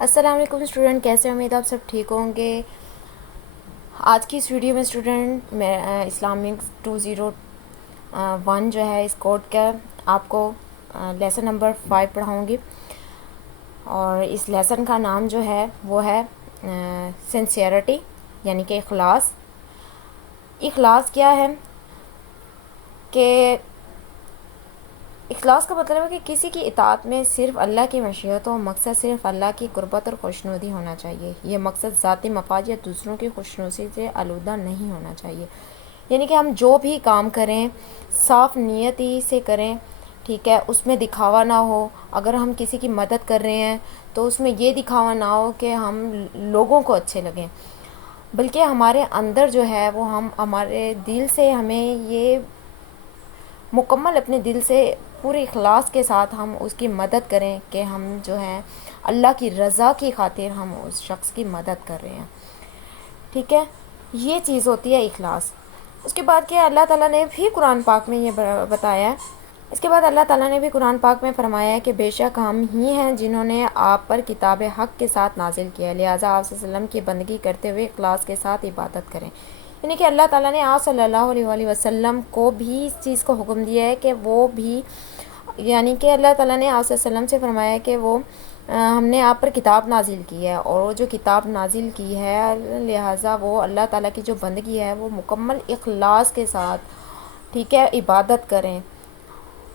السلام علیکم اسٹوڈنٹ، کیسے امید آپ سب ٹھیک ہوں گے۔ آج کی اس ویڈیو میں اسٹوڈنٹ میں اسلامک 201 جو ہے اس کوڈ کا آپ کو لیسن نمبر 5 پڑھاؤں گی، اور اس لیسن کا نام جو ہے وہ ہے سنسیئرٹی، یعنی کہ اخلاص۔ اخلاص کیا ہے کہ اخلاص کا مطلب ہے کہ کسی کی اطاعت میں صرف اللہ کی مشیت و مقصد صرف اللہ کی قربت اور خوشنودی ہونا چاہیے۔ یہ مقصد ذاتی مفاد یا دوسروں کی خوشنودی سے آلودہ نہیں ہونا چاہیے، یعنی کہ ہم جو بھی کام کریں صاف نیتی سے کریں، ٹھیک ہے، اس میں دکھاوا نہ ہو۔ اگر ہم کسی کی مدد کر رہے ہیں تو اس میں یہ دکھاوا نہ ہو کہ ہم لوگوں کو اچھے لگیں، بلکہ ہمارے اندر جو ہے وہ ہمارے دل سے ہمیں یہ مکمل اپنے دل سے پورے اخلاص کے ساتھ ہم اس کی مدد کریں کہ ہم جو ہیں اللہ کی رضا کی خاطر ہم اس شخص کی مدد کر رہے ہیں، ٹھیک ہے۔ یہ چیز ہوتی ہے اخلاص۔ اس کے بعد کیا اللہ تعالیٰ نے بھی قرآن پاک میں یہ بتایا ہے، اس کے بعد اللہ تعالیٰ نے بھی قرآن پاک میں فرمایا ہے کہ بے شک ہم ہی ہیں جنہوں نے آپ پر کتاب حق کے ساتھ نازل کیا، لہٰذا آپ صلی اللہ علیہ وسلم کی بندگی کرتے ہوئے اخلاص کے ساتھ عبادت کریں۔ یعنی کہ اللہ تعالیٰ نے آپ صلی اللہ علیہ وآلہ وسلم کو بھی اس چیز کو حکم دیا ہے کہ وہ بھی، یعنی کہ اللہ تعالیٰ نے آپ صلی اللہ علیہ وسلم سے فرمایا ہے کہ وہ ہم نے آپ پر کتاب نازل کی ہے، اور وہ جو کتاب نازل کی ہے لہٰذا وہ اللہ تعالیٰ کی جو بندگی ہے وہ مکمل اخلاص کے ساتھ، ٹھیک ہے، عبادت کریں۔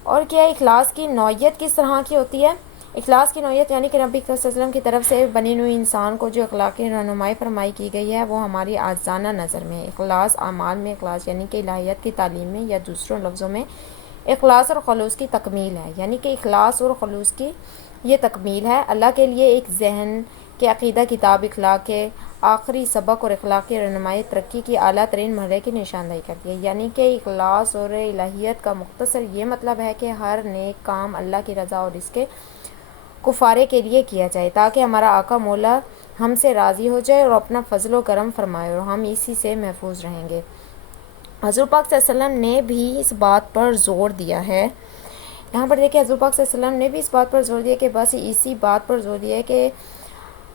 اور کیا اخلاص کی نوعیت کس طرح کی ہوتی ہے؟ اخلاص کی نوعیت یعنی کہ نبی صلی اللہ علیہ وسلم کی طرف سے بنی نوع انسان کو جو اخلاقی رہنمائی فرمائی کی گئی ہے وہ ہماری عاجزانہ نظر میں ہے۔ اخلاص اعمال میں اخلاص یعنی کہ الہیات کی تعلیم میں، یا دوسروں لفظوں میں اخلاص اور خلوص کی تکمیل ہے، یعنی کہ اخلاص اور خلوص کی یہ تکمیل ہے۔ اللہ کے لیے ایک ذہن کے عقیدہ کتاب اخلاق کے آخری سبق اور اخلاقی رہنمائی ترقی کی اعلیٰ ترین مرحلے کی نشاندہی کرتی ہے، یعنی کہ اخلاص اور الہیات کا مختصر یہ مطلب ہے کہ ہر نیک کام اللہ کی رضا اور اس کے کفارے کے لیے کیا جائے، تاکہ ہمارا آقا مولا ہم سے راضی ہو جائے اور اپنا فضل و کرم فرمائے، اور ہم اسی سے محفوظ رہیں گے۔ حضور پاک صلی اللہ علیہ وسلم نے بھی اس بات پر زور دیا ہے، یہاں پر دیکھیں حضور پاک صلی اللہ علیہ وسلم نے بھی اس بات پر زور دیا کہ بس اسی بات پر زور دیا ہے کہ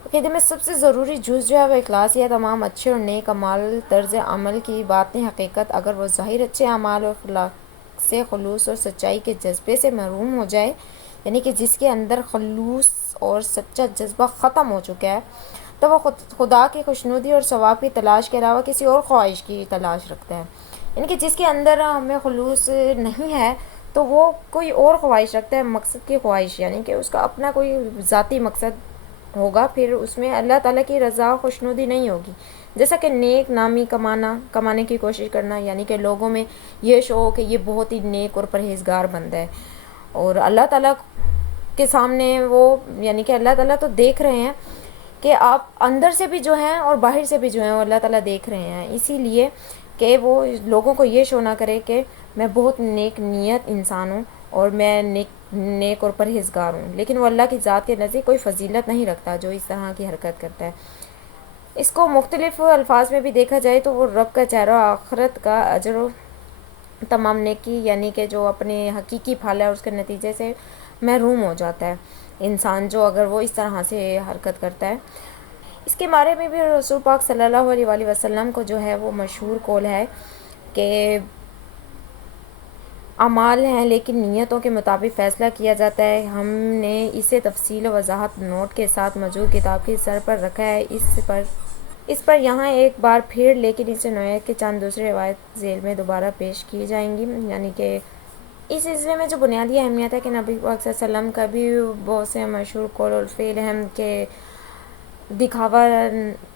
عقیدے میں سب سے ضروری جز جو ہے وہ اخلاص ہے۔ تمام اچھے اور نیک اعمال طرز عمل کی باطنی حقیقت اگر وہ ظاہر اچھے اعمال اور اخلاق سے خلوص اور سچائی کے جذبے سے محروم ہو جائے، یعنی کہ جس کے اندر خلوص اور سچا جذبہ ختم ہو چکا ہے، تو وہ خدا کی خوشنودی اور ثواب کی تلاش کے علاوہ کسی اور خواہش کی تلاش رکھتا ہے، یعنی کہ جس کے اندر ہمیں خلوص نہیں ہے تو وہ کوئی اور خواہش رکھتا ہے، مقصد کی خواہش، یعنی کہ اس کا اپنا کوئی ذاتی مقصد ہوگا، پھر اس میں اللہ تعالیٰ کی رضا و خوشنودی نہیں ہوگی۔ جیسا کہ نیک نامی کمانے کی کوشش کرنا، یعنی کہ لوگوں میں یہ شو کہ یہ بہت ہی نیک اور پرہیزگار بندہ ہے، اور اللہ تعالیٰ کے سامنے وہ، یعنی کہ اللہ تعالیٰ تو دیکھ رہے ہیں کہ آپ اندر سے بھی جو ہیں اور باہر سے بھی جو ہیں وہ اللہ تعالیٰ دیکھ رہے ہیں، اسی لیے کہ وہ لوگوں کو یہ شو نہ کرے کہ میں بہت نیک نیت انسان ہوں اور میں نیک اور پرہیزگار ہوں، لیکن وہ اللہ کی ذات کے نزدیک کوئی فضیلت نہیں رکھتا جو اس طرح کی حرکت کرتا ہے۔ اس کو مختلف الفاظ میں بھی دیکھا جائے تو وہ رب کا چہرہ آخرت کا اجر و تمام نیکی، یعنی کہ جو اپنے حقیقی پھل ہے اس کے نتیجے سے محروم ہو جاتا ہے انسان جو اگر وہ اس طرح سے حرکت کرتا ہے۔ اس کے بارے میں بھی رسول پاک صلی اللہ علیہ وآلہ وسلم کو جو ہے وہ مشہور قول ہے کہ اعمال ہیں لیکن نیتوں کے مطابق فیصلہ کیا جاتا ہے۔ ہم نے اسے تفصیل و وضاحت نوٹ کے ساتھ موجود کتاب کی سر پر رکھا ہے، اس پر یہاں ایک بار پھر لیکن اس نوعیت کے چند دوسرے روایت ذیل میں دوبارہ پیش کی جائیں گی، یعنی کہ اس سلسلے میں جو بنیادی اہمیت ہے کہ نبی پاک صلی اللہ علیہ وسلم کا بھی بہت سے مشہور قول اور فعل ہیں کہ دکھاوا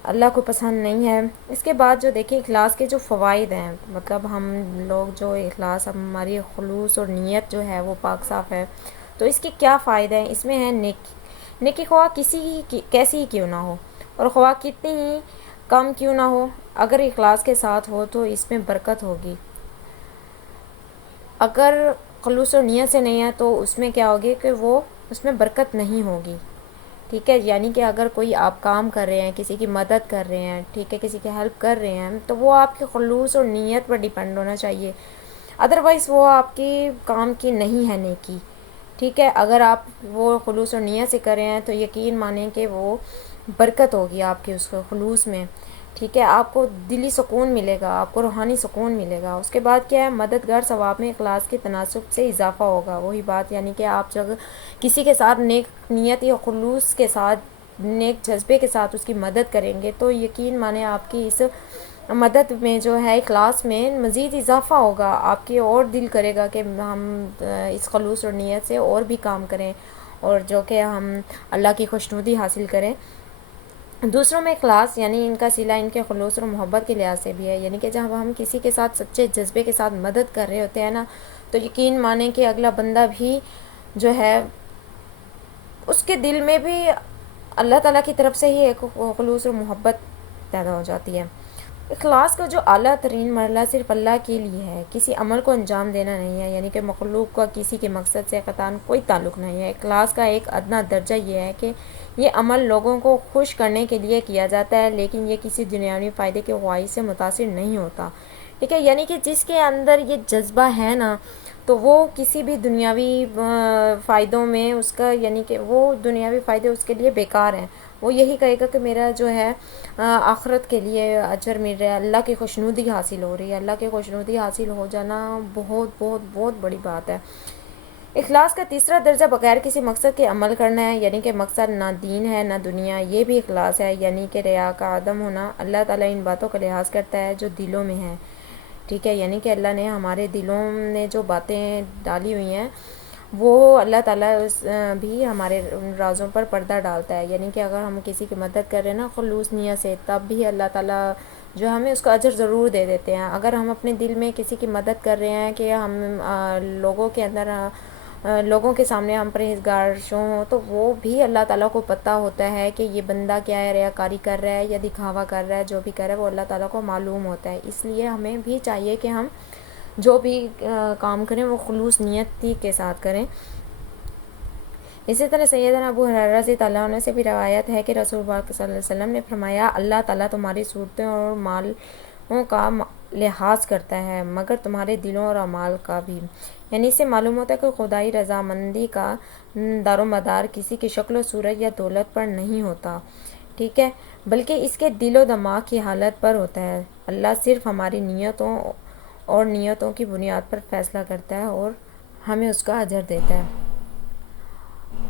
اللہ کو پسند نہیں ہے۔ اس کے بعد جو دیکھیں اخلاص کے جو فوائد ہیں، مطلب ہم لوگ جو اخلاص، ہماری خلوص اور نیت جو ہے وہ پاک صاف ہے تو اس کے کیا فائدے ہیں؟ اس میں ہے نیکی خواہ کیسی ہی کیوں نہ ہو اور خواہ کتنی ہی کم کیوں نہ ہو، اگر اخلاص کے ساتھ ہو تو اس میں برکت ہوگی، اگر خلوص اور نیت سے نہیں ہے تو اس میں کیا ہوگی کہ وہ اس میں برکت نہیں ہوگی، ٹھیک ہے۔ یعنی کہ اگر کوئی آپ کام کر رہے ہیں، کسی کی مدد کر رہے ہیں، ٹھیک ہے، کسی کی ہیلپ کر رہے ہیں تو وہ آپ کے خلوص اور نیت پر ڈیپینڈ ہونا چاہیے، ادروائز وہ آپ کی کام کی نہیں ہے نیکی، ٹھیک ہے، اگر آپ وہ خلوص اور نیت سے کریں ہیں تو یقین مانیں کہ وہ برکت ہوگی آپ کے اس خلوص میں، ٹھیک ہے، آپ کو دلی سکون ملے گا، آپ کو روحانی سکون ملے گا۔ اس کے بعد کیا ہے، مددگار ثواب میں اخلاص کے تناسب سے اضافہ ہوگا، وہی بات یعنی کہ آپ جب کسی کے ساتھ نیک نیت یا خلوص کے ساتھ نیک جذبے کے ساتھ اس کی مدد کریں گے تو یقین مانیں آپ کی اس مدد میں جو ہے اخلاص میں مزید اضافہ ہوگا، آپ کی اور دل کرے گا کہ ہم اس خلوص اور نیت سے اور بھی کام کریں اور جو کہ ہم اللہ کی خوشنودی حاصل کریں۔ دوسروں میں اخلاص یعنی ان کا صلہ ان کے خلوص اور محبت کے لحاظ سے بھی ہے، یعنی کہ جب ہم کسی کے ساتھ سچے جذبے کے ساتھ مدد کر رہے ہوتے ہیں نا تو یقین مانیں کہ اگلا بندہ بھی جو ہے اس کے دل میں بھی اللہ تعالیٰ کی طرف سے ہی ایک خلوص اور محبت پیدا ہو جاتی ہے۔ اخلاص کا جو اعلیٰ ترین مرحلہ صرف اللہ کے لیے ہے، کسی عمل کو انجام دینا نہیں ہے، یعنی کہ مخلوق کا کسی کے مقصد سے قطعاً کوئی تعلق نہیں ہے۔ اخلاص کا ایک ادنیٰ درجہ یہ ہے کہ یہ عمل لوگوں کو خوش کرنے کے لیے کیا جاتا ہے، لیکن یہ کسی دنیاوی فائدے کے خواہش سے متاثر نہیں ہوتا، ٹھیک ہے، یعنی کہ جس کے اندر یہ جذبہ ہے نا تو وہ کسی بھی دنیاوی فائدوں میں اس کا یعنی کہ وہ دنیاوی فائدے اس کے لیے بیکار ہیں، وہ یہی کہے گا کہ میرا جو ہے آخرت کے لیے اجر مل رہا ہے، اللہ کی خوشنودی حاصل ہو رہی ہے۔ اللہ کی خوشنودی حاصل ہو جانا بہت بہت بہت بڑی بات ہے۔ اخلاص کا تیسرا درجہ بغیر کسی مقصد کے عمل کرنا ہے، یعنی کہ مقصد نہ دین ہے نہ دنیا، یہ بھی اخلاص ہے، یعنی کہ ریا کا عدم ہونا۔ اللہ تعالیٰ ان باتوں کا لحاظ کرتا ہے جو دلوں میں ہیں، ٹھیک ہے، یعنی کہ اللہ نے ہمارے دلوں میں جو باتیں ڈالی ہوئی ہیں وہ اللہ تعالیٰ بھی ہمارے رازوں پر پردہ ڈالتا ہے، یعنی کہ اگر ہم کسی کی مدد کر رہے ہیں نا خلوص نیت سے تب بھی اللہ تعالیٰ جو ہمیں اس کا اجر ضرور دے دیتے ہیں۔ اگر ہم اپنے دل میں کسی کی مدد کر رہے ہیں کہ ہم لوگوں کے اندر لوگوں کے سامنے ہم پرہیزگار شو ہوں تو وہ بھی اللہ تعالیٰ کو پتہ ہوتا ہے کہ یہ بندہ کیا ہے، ریاکاری کر رہا ہے یا دکھاوا کر رہا ہے، جو بھی کر رہا ہے وہ اللہ تعالیٰ کو معلوم ہوتا ہے، اس لیے ہمیں بھی چاہیے کہ ہم جو بھی کام کریں وہ خلوص نیتی کے ساتھ کریں۔ اسی طرح سیدنا ابو ہریرہ رضی اللہ عنہ سے بھی روایت ہے کہ رسول اللہ صلی اللہ علیہ وسلم نے فرمایا، اللہ تعالیٰ تمہاری صورتوں اور مالوں کا لحاظ کرتا ہے مگر تمہارے دلوں اور اعمال کا بھی، یعنی اس سے معلوم ہوتا ہے کہ خدائی رضامندی کا دار و مدار کسی کی شکل و صورت یا دولت پر نہیں ہوتا، ٹھیک ہے، بلکہ اس کے دل و دماغ کی حالت پر ہوتا ہے۔ اللہ صرف ہماری نیتوں اور نیتوں کی بنیاد پر فیصلہ کرتا ہے اور ہمیں اس کا اجر دیتا ہے۔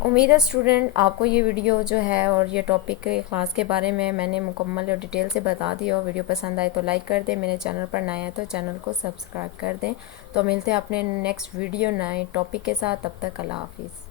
امید ہے اسٹوڈنٹ آپ کو یہ ویڈیو جو ہے اور یہ ٹاپک اخلاص کے بارے میں نے مکمل اور ڈیٹیل سے بتا دی، اور ویڈیو پسند آئے تو لائک کر دیں، میرے چینل پر نئے ہیں تو چینل کو سبسکرائب کر دیں۔ تو ملتے ہیں اپنے نیکسٹ ویڈیو نئے ٹاپک کے ساتھ، تب تک اللہ حافظ۔